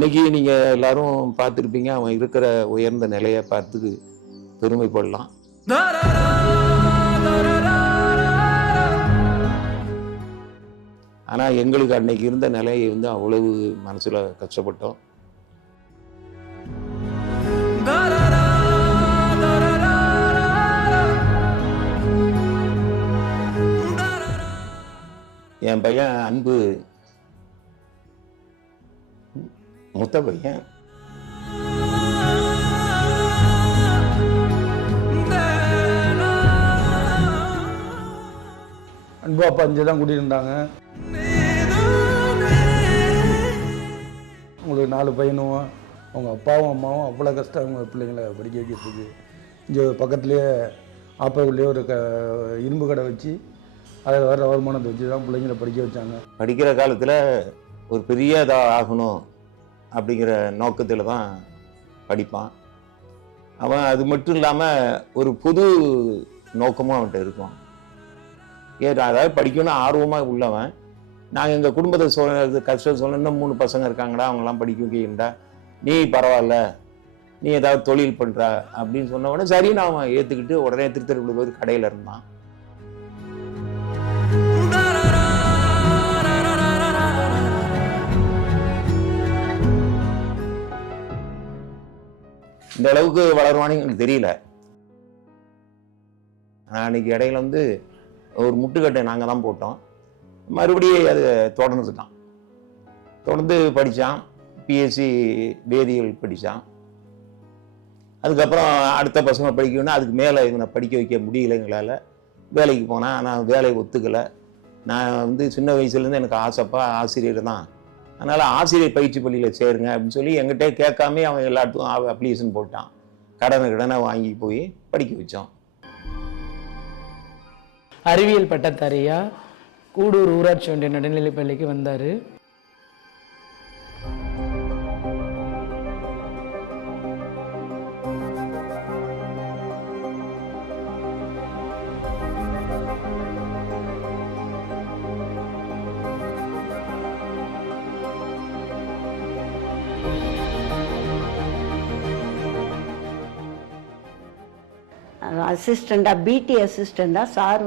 இன்னைக்கு நீங்கள் எல்லாரும் பார்த்துருப்பீங்க, அவன் இருக்கிற உயர்ந்த நிலையை பார்த்து பெருமைப்படலாம். ஆனால் எங்களுக்கு அன்னைக்கு இருந்த நிலையை அவ்வளவு மனசில் கஷ்டப்பட்டோம். என் பையன் அன்பு மூத்த பையன். அன்பு அப்பா அஞ்சு தான் கூட்டியிருந்தாங்க. உங்களுக்கு 4 பையனும் அவங்க அப்பாவும் அம்மாவும் அவ்வளோ கஷ்டம் அவங்க பிள்ளைங்களை படிக்க வைக்கிறதுக்கு. இங்கே பக்கத்துலேயே ஆப்பக்குள்ளேயே ஒரு இரும்பு கடை வச்சு அதில் வர வருமானத்தை வச்சு தான் பிள்ளைங்களை படிக்க வச்சாங்க. படிக்கிற காலத்தில் ஒரு பெரிய இதாக ஆகணும் அப்படிங்கிற நோக்கத்தில் தான் படிப்பான் அவன். அது மட்டும் இல்லாமல் ஒரு புது நோக்கமும் அவன்கிட்ட இருக்கும். அதாவது படிக்கணும்னு ஆர்வமாக உள்ளவன். நாங்கள் எங்கள் குடும்பத்தை கஷ்டம் சொல்ல, இன்னும் 3 பசங்க இருக்காங்கடா, அவங்களாம் படிக்க வைக்கின்றா, நீ பரவாயில்ல, நீ ஏதாவது தொழில் பண்ணுற அப்படின்னு சொன்ன உடனே சரின்னு அவன் ஏற்றுக்கிட்டு உடனே திருத்தருக்குள்ள போய் கடையில் இருந்தான். இந்த அளவுக்கு வளருவான்னு எனக்கு தெரியல. ஆனால் அன்னைக்கு இடையில ஒரு முட்டுக்கட்டை நாங்கள் தான் போட்டோம். மறுபடியும் அது தொடர்ந்துட்டான். தொடர்ந்து படித்தான். பிஎஸ்சி வேதியியல் படித்தான். அதுக்கப்புறம் அடுத்த பசங்க படிக்கணும்னா அதுக்கு மேலே இவனை படிக்க வைக்க முடியல எங்களால். வேலைக்கு போனான். ஆனால் வேலையை ஒத்துக்கலை. நான் சின்ன வயசுலேருந்து எனக்கு ஆசைப்பா ஆசிரியர் தான், அதனால் ஆசிரியர் பயிற்சி பள்ளியில் சேருங்க அப்படின்னு சொல்லி எங்கிட்டே கேட்காமே அவன் எல்லாத்துக்கும் அப்ளிகேஷன் போட்டான். கடனை வாங்கி போய் படிக்க வச்சோம். அறிவியல் பட்டதாரியா கூடூர் ஊராட்சி ஒன்றிய நடுநிலைப் பள்ளிக்கு வந்தார். அசிஸ்டண்டா, பிடி அசிஸ்டண்டா சார்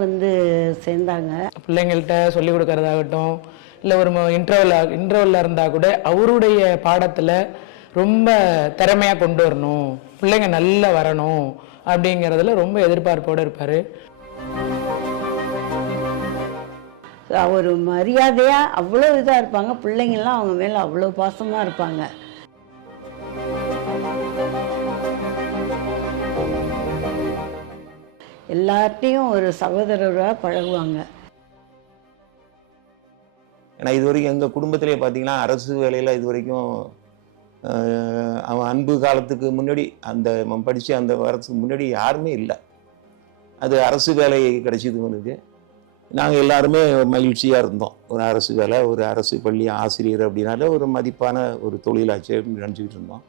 சேர்ந்தாங்க. பிள்ளைங்கள்ட்ட சொல்லிக் கொடுக்கறதாகட்டும், இல்லை ஒரு இன்டர்வலில் இருந்தால் கூட அவருடைய பாடத்தில் ரொம்ப திறமையாக கொண்டு வரணும், பிள்ளைங்க நல்லா வரணும் அப்படிங்கிறதுல ரொம்ப எதிர்பார்ப்போடு இருப்பார். ஒரு மரியாதையாக அவ்வளோ இதாக இருப்பாங்க. பிள்ளைங்கள்லாம் அவங்க மேலே அவ்வளோ பாசமாக இருப்பாங்க. எல்லார்ட்டையும் ஒரு சகோதரராக பழகுவாங்க. ஏன்னா இது வரைக்கும் எங்கள் குடும்பத்திலே பார்த்தீங்கன்னா அரசு வேலையில் இது வரைக்கும் அவன் அன்பு காலத்துக்கு முன்னாடி படித்து அந்த வரத்துக்கு முன்னாடி யாருமே இல்லை. அது அரசு வேலை கிடைச்சதுங்களுக்கு நாங்கள் எல்லாருமே மகிழ்ச்சியாக இருந்தோம். ஒரு அரசு வேலை, ஒரு அரசு பள்ளி ஆசிரியர் அப்படின்னால ஒரு மதிப்பான ஒரு தொழிலாச்சு அப்படின்னு நினச்சிக்கிட்டு இருந்தோம்.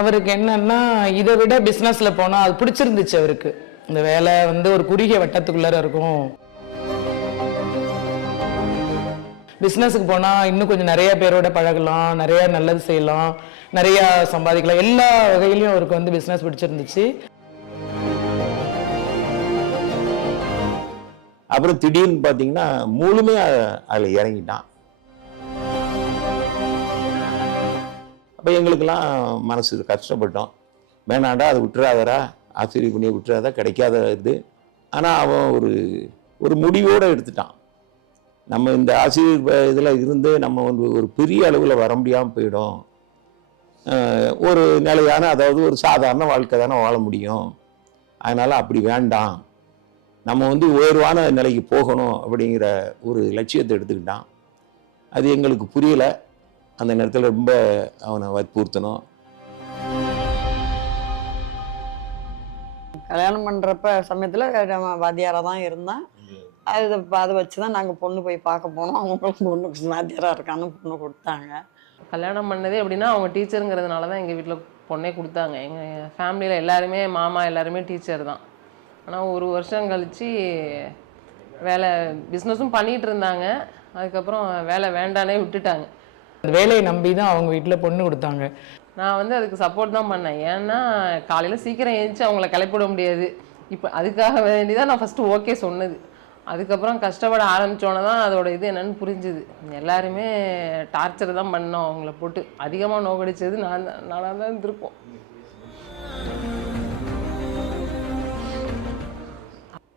அவருக்கு என்னன்னா இதை விட பிஸ்னஸில் போனால் அது பிடிச்சிருந்துச்சு அவருக்கு. இந்த வேலை ஒரு குறுகிய வட்டத்துக்குள்ளார இருக்கும். பிஸ்னஸுக்கு போனால் இன்னும் கொஞ்சம் நிறைய பேரோட பழகலாம், நிறைய நல்லது செய்யலாம், நிறைய சம்பாதிக்கலாம். எல்லா வகையிலையும் அவருக்கு பிஸ்னஸ் பிடிச்சிருந்துச்சு. அப்புறம் திடீர்னு பார்த்தீங்கன்னா முழுமையாக அதில் இறங்கிட்டான். அப்போ எங்களுக்கெல்லாம் மனசு கஷ்டப்பட்டோம். வேணாண்டா, அதை விட்டுறாதரா, ஆசிரியர் பண்ணியை விட்டுறாதா, கிடைக்காத இது. ஆனால் அவன் ஒரு முடிவோடு எடுத்துட்டான். நம்ம இந்த ஆசிரியர் இதில் இருந்து நம்ம ஒரு பெரிய அளவில் வர முடியாமல் போயிடும். ஒரு நிலையான, அதாவது ஒரு சாதாரண வாழ்க்கை தானே வாழ முடியும். அதனால் அப்படி வேண்டாம், நம்ம உயர்வான நிலைக்கு போகணும் அப்படிங்கிற ஒரு லட்சியத்தை எடுத்துக்கிட்டான். அது எங்களுக்கு புரியலை. அந்த நேரத்தில் ரொம்ப அவனை வற்புறுத்தணும். கல்யாணம் பண்ணுறப்ப சமயத்தில் வாத்தியாராக தான் இருந்தேன். அதை வச்சு தான் நாங்கள் பொண்ணு போய் பார்க்க போனோம். அவங்களும் பொண்ணு வாத்தியாராக இருக்கான்னு பொண்ணு கொடுத்தாங்க. கல்யாணம் பண்ணதே எப்படின்னா அவங்க டீச்சருங்கிறதுனால தான் எங்கள் வீட்டில் பொண்ணே கொடுத்தாங்க. எங்கள் ஃபேமிலியில் எல்லாருமே மாமா எல்லாருமே டீச்சர் தான். ஆனால் ஒரு வருஷம் கழித்து வேலை பிஸ்னஸும் பண்ணிகிட்டு இருந்தாங்க. அதுக்கப்புறம் வேலை வேண்டானே விட்டுட்டாங்க. அந்த வேலையை நம்பி தான் அவங்க வீட்டில் பொண்ணு கொடுத்தாங்க. நான் வந்து அதுக்கு சப்போர்ட் தான் பண்ணேன். ஏன்னா காலையில் சீக்கிரம் எழுந்துச்சு அவங்கள கிளப்பிட முடியாது. இப்போ அதுக்காக வேண்டிதான் நான் ஃபஸ்ட்டு ஓகே சொன்னது. அதுக்கப்புறம் கஷ்டப்பட ஆரம்பித்தோன்னே தான் அதோட இது என்னன்னு புரிஞ்சுது. எல்லாருமே டார்ச்சர் தான் பண்ணோம் அவங்கள போட்டு. அதிகமாக நோக்கடிச்சது நானாக தான் இருந்திருப்போம்.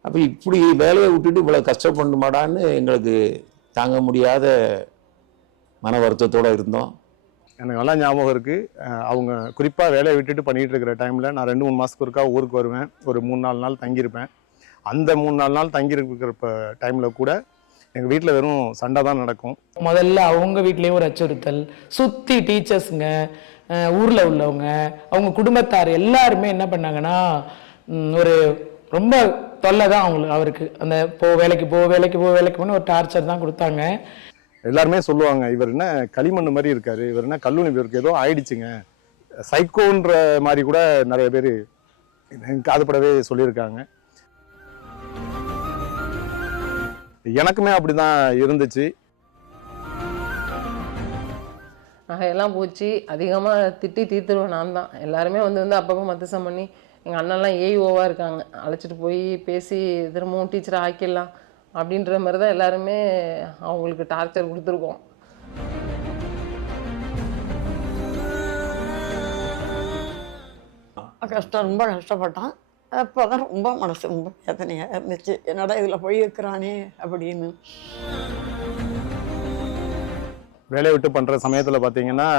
அப்போ இப்படி வேலையை விட்டுட்டு இவ்வளோ கஷ்டப்படணுமாடான்னு எங்களுக்கு தாங்க முடியாத மன வருத்தத்தோடு இருந்தோம். எனக்கு நல்லா ஞாபகம் இருக்குது. அவங்க குறிப்பாக வேலையை விட்டுட்டு பண்ணிகிட்டு இருக்கிற டைமில் நான் 2-3 மாதத்துக்கு ஒருக்கா ஊருக்கு வருவேன். ஒரு 3-4 நாள் தங்கியிருப்பேன். அந்த 3-4 நாள் தங்கியிருக்கிறப்ப டைமில் கூட எங்கள் வீட்டில் வெறும் சண்டை தான் நடக்கும். முதல்ல அவங்க வீட்லேயும் ஒரு அச்சுறுத்தல், சுற்றி டீச்சர்ஸுங்க, ஊரில் உள்ளவங்க, அவங்க குடும்பத்தார் எல்லாருமே என்ன பண்ணாங்கன்னா ஒரு ரொம்ப தொல்லை தான் அவருக்கு. அந்த வேலைக்கு போன்னு ஒரு டார்ச்சர் தான் கொடுத்தாங்க. எல்லாருமே சொல்லுவாங்க, இவர் என்ன களிமண் மாதிரி இருக்காரு, இவர் என்ன கல்லூனி, இவருக்கு ஏதோ ஆயிடுச்சுங்க, சைக்கோன்ற மாதிரி கூட நிறைய பேர் காதுபடவே சொல்லியிருக்காங்க. எனக்குமே அப்படிதான் இருந்துச்சு. நகையெல்லாம் போச்சு. அதிகமாக திட்டி தீர்த்துருவேன் நான் தான். எல்லாருமே வந்து அப்பப்போ மத்தசம் பண்ணி, எங்கள் அண்ணன்லாம் ஏஇஓவாக இருக்காங்க, அழைச்சிட்டு போய் பேசி திரும்பவும் டீச்சரை ஆக்கிடலாம் அப்படின்ற மாதிரி தான் எல்லாருமே அவங்களுக்கு டார்ச்சர் கொடுத்துருக்கோம். ரொம்ப கஷ்டப்பட்டான். அப்போ தான் ரொம்ப மனசு ரொம்ப வேதனையாக இருந்துச்சு. என்னடா இதில் போய் இருக்கிறானே அப்படின்னு. வேலையை விட்டு பண்ணுற சமயத்தில் பார்த்தீங்கன்னா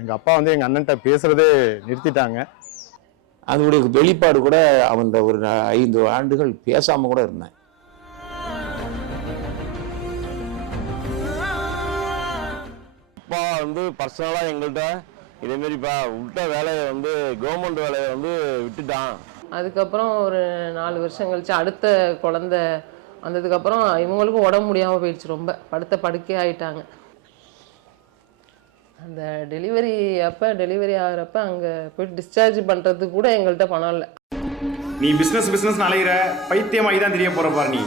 எங்கள் அப்பா வந்து எங்கள் அண்ணன்ட்ட பேசுகிறதே நிறுத்திட்டாங்க. அதனுடைய வெளிப்பாடு கூட அவன் ஒரு 5 ஆண்டுகள் பேசாமல் கூட இருந்தேன். அப்பா வந்து பர்சனலாக எங்கள்கிட்ட இதேமாரிப்பா விட்ட வேலையை வந்து கவர்மெண்ட் வேலையை வந்து விட்டுட்டான். அதுக்கப்புறம் ஒரு 4 வருஷம் கழிச்சு அடுத்த குழந்தை வந்ததுக்கப்புறம் இவங்களுக்கும் உடம்பு முடியாமல் போயிடுச்சு. ரொம்ப படுக்கை ஆகிட்டாங்க. அந்த டெலிவரி ஆகிறப்ப அங்கே போயிட்டு டிஸ்சார்ஜ் பண்ணுறதுக்கு கூட எங்கள்கிட்ட பணம் இல்லை. நீ பிஸ்னஸ் அலைகிற பைத்தியமாகி தான் தெரிய போகிற பாரு. நீ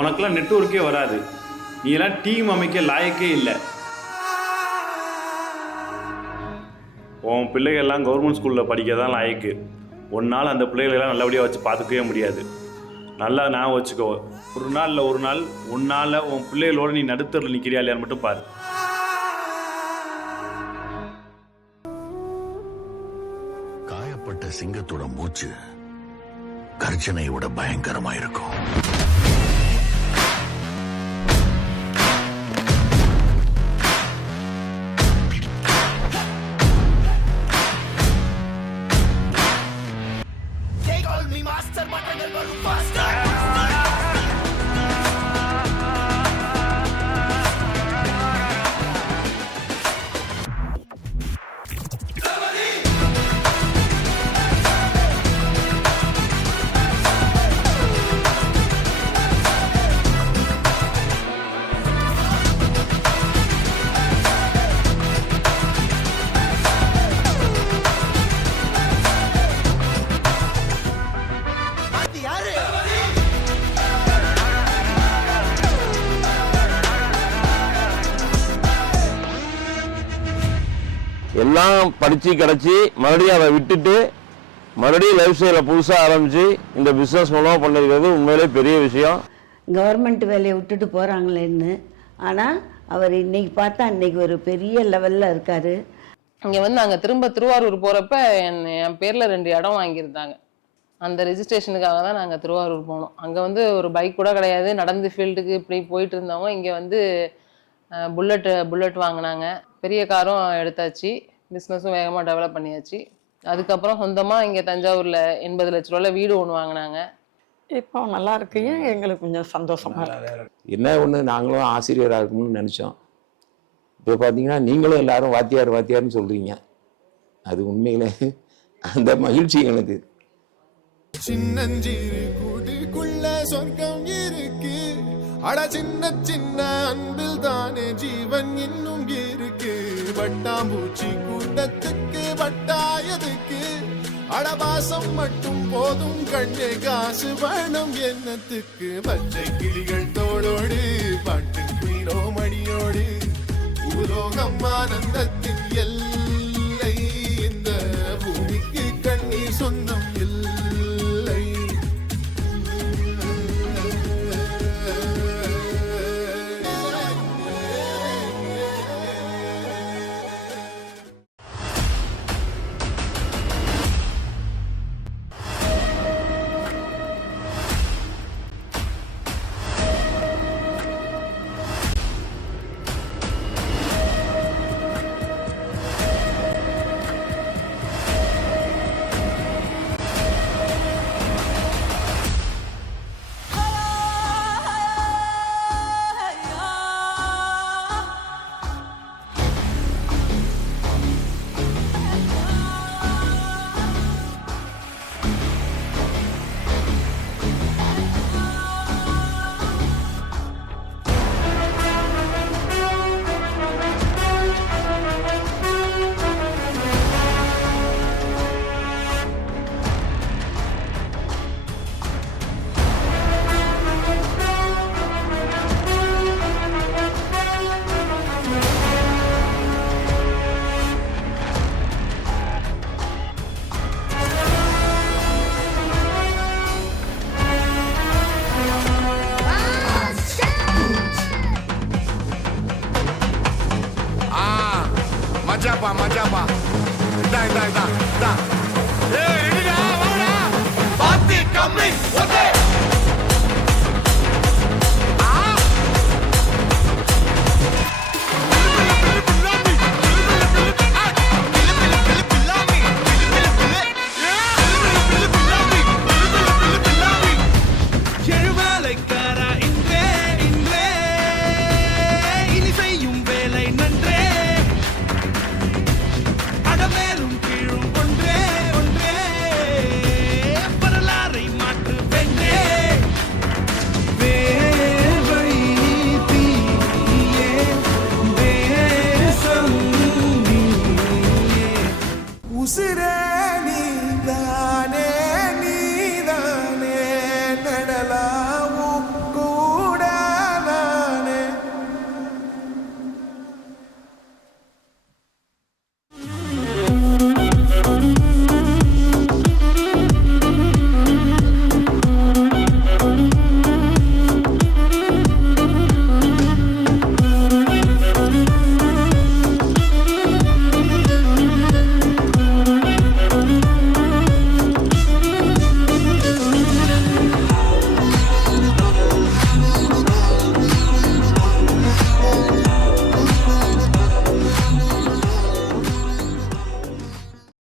உனக்கெல்லாம் நெட்வொர்க்கே வராது. நீ எல்லாம் டீம் அமைக்க லாயக்கே இல்லை. உன் பிள்ளைகள் எல்லாம் கவர்மெண்ட் ஸ்கூலில் படிக்க தான் லாயக்கு. ஒன்னால் அந்த பிள்ளைகளெல்லாம் நல்லபடியாக வச்சு பார்த்துக்கவே முடியாது. நல்லா நான் வச்சுக்கோ. ஒரு நாள் உன்னால் உன் பிள்ளைகளோட நீ நடுத்தரில் நிற்கிறியா இல்லையான்னு மட்டும் பாரு. காயப்பட்ட சிங்கத்தோட மூச்சு கர்ஜனையோட பயங்கரமா இருக்கும். எல்லாம் படித்து கிடச்சி மறுபடியும் அதை விட்டுட்டு மறுபடியும் லைஃப் ஸ்டைலில் புதுசாக ஆரம்பித்து இந்த பிஸ்னஸ் மூலமாக பண்ணிருக்கிறது உண்மையிலே பெரிய விஷயம். கவர்மெண்ட் வேலையை விட்டுட்டு போகிறாங்களேன்னு. ஆனால் அவர் இன்னைக்கு பார்த்தா இன்னைக்கு ஒரு பெரிய லெவலில் இருக்கார். இங்கே வந்து நாங்கள் திருவாரூர் போகிறப்ப என் பேரில் 2 இடம் வாங்கியிருந்தாங்க. அந்த ரெஜிஸ்ட்ரேஷனுக்காக தான் நாங்கள் திருவாரூர் போனோம். அங்கே வந்து ஒரு பைக் கூட கிடையாது. நடந்து ஃபீல்டுக்கு இப்படி போயிட்டு இருந்தவங்க இங்கே வந்து புல்லட் வாங்கினாங்க. பெரிய காரும் எடுத்தாச்சு. பிஸ்னஸும் வேகமாக டெவலப் பண்ணியாச்சு. அதுக்கப்புறம் சொந்தமாக இங்கே தஞ்சாவூரில் 80 லட்ச ரூபாயில் வீடு ஒன்று வாங்கினாங்க. இப்போ நல்லா இருக்கு. எங்களுக்கு கொஞ்சம் சந்தோஷமா இருக்கு. என்ன ஒன்று, நாங்களும் ஆசிரியராக இருக்கணும்னு நினச்சோம். இப்போ பார்த்தீங்கன்னா நீங்களும் எல்லாரும் வாத்தியார்னு சொல்கிறீங்க. அது உண்மையிலே அந்த மகிழ்ச்சி எனக்கு. சின்னஞ்சிறு கூட்டுக்குள்ள சொர்க்கம் இருக்கு. அட சின்ன அன்பில் தானே ஜீவன் இன்னும் இருக்கு. வட்டாம்பூச்சி கூட்டத்துக்கு வட்டாயதுக்கு அடபாசம் மட்டும் போதும் கண்ணே, காசு வேணும் என்னத்துக்கு? பச்சை கிளிகள் தோளோடு